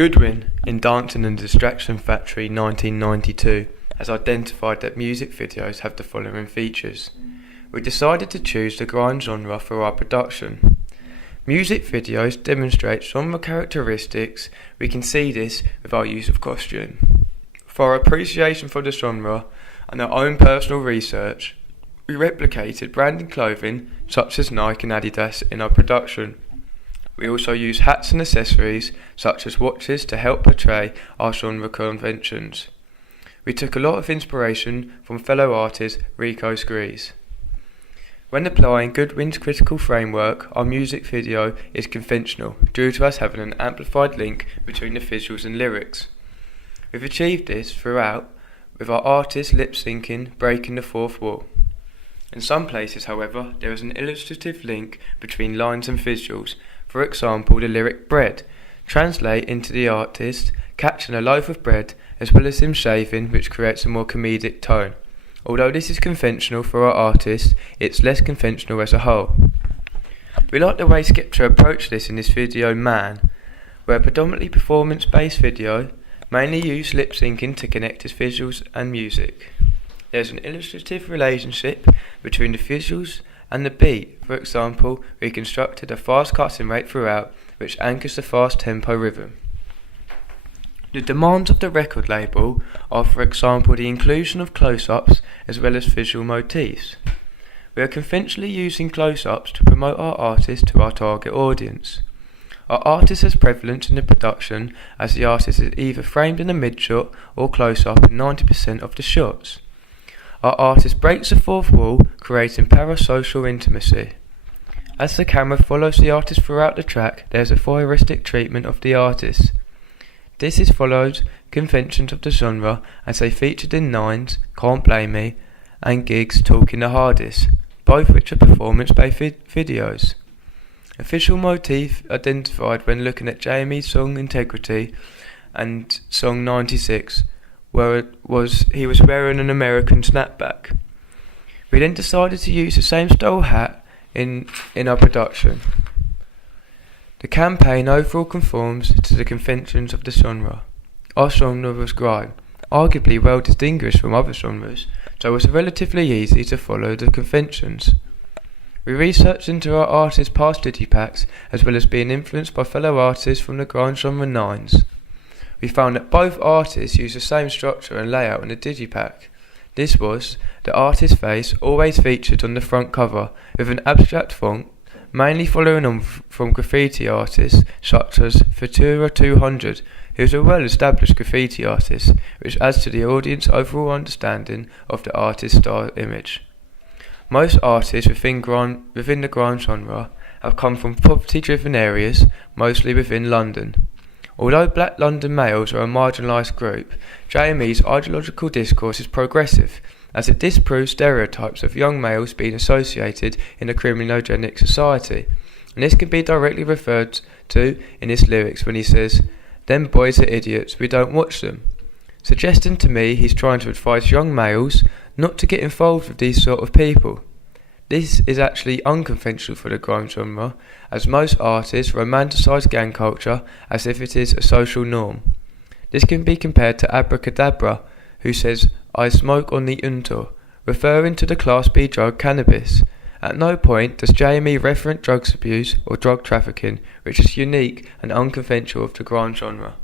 Goodwin, in Dancing and Distraction Factory 1992, has identified that music videos have the following features. We decided to choose the grime genre for our production. Music videos demonstrate genre characteristics. We can see this with our use of costume. For our appreciation for the genre and our own personal research, we replicated branding clothing such as Nike and Adidas in our production. We also use hats and accessories such as watches to help portray our genre conventions. We took a lot of inspiration from fellow artist Rico Screes. When applying Goodwin's critical framework, our music video is conventional due to us having an amplified link between the visuals and lyrics. We've achieved this throughout with our artists lip-syncing, breaking the fourth wall. In some places, however, there is an illustrative link between lines and visuals. For example, the lyric bread translate into the artist catching a loaf of bread as well as him shaving, which creates a more comedic tone. Although this is conventional for our artist, it's less conventional as a whole. We like the way Skepta approached this in this video Man, where a predominantly performance-based video mainly used lip-syncing to connect his visuals and music. There's an illustrative relationship between the visuals and the beat. For example, we constructed a fast cutting rate throughout, which anchors the fast tempo rhythm. The demands of the record label are, for example, the inclusion of close-ups as well as visual motifs. We are conventionally using close-ups to promote our artist to our target audience. Our artist has prevalence in the production as the artist is either framed in a mid-shot or close-up in 90% of the shots. Our artist breaks the fourth wall, creating parasocial intimacy. As the camera follows the artist throughout the track, there is a voyeuristic treatment of the artist. This is followed conventions of the genre as they featured in Nines, Can't Blame Me, and Gigs Talking the Hardest, both which are performance-based videos. A visual motif identified when looking at Jamie's song Integrity and song 96, where he was wearing an American snapback. We then decided to use the same style hat in our production. The campaign overall conforms to the conventions of the genre. Our genre was grime, arguably well distinguished from other genres, so it was relatively easy to follow the conventions. We researched into our artists' past digipacks as well as being influenced by fellow artists from the grime genre Nines. We found that both artists used the same structure and layout in the digipack. This was the artist's face always featured on the front cover with an abstract font, mainly following on from graffiti artists such as Futura 200, who is a well-established graffiti artist, which adds to the audience's overall understanding of the artist's style image. Most artists within the grime genre have come from poverty-driven areas, mostly within London. Although black London males are a marginalised group, JME's ideological discourse is progressive, as it disproves stereotypes of young males being associated in a criminogenic society, and this can be directly referred to in his lyrics when he says, "Them boys are idiots, we don't watch them," suggesting to me he's trying to advise young males not to get involved with these sort of people. This is actually unconventional for the grime genre, as most artists romanticise gang culture as if it is a social norm. This can be compared to Abracadabra, who says, "I smoke on the unto," referring to the Class B drug cannabis. At no point does JME reference drugs abuse or drug trafficking, which is unique and unconventional of the grime genre.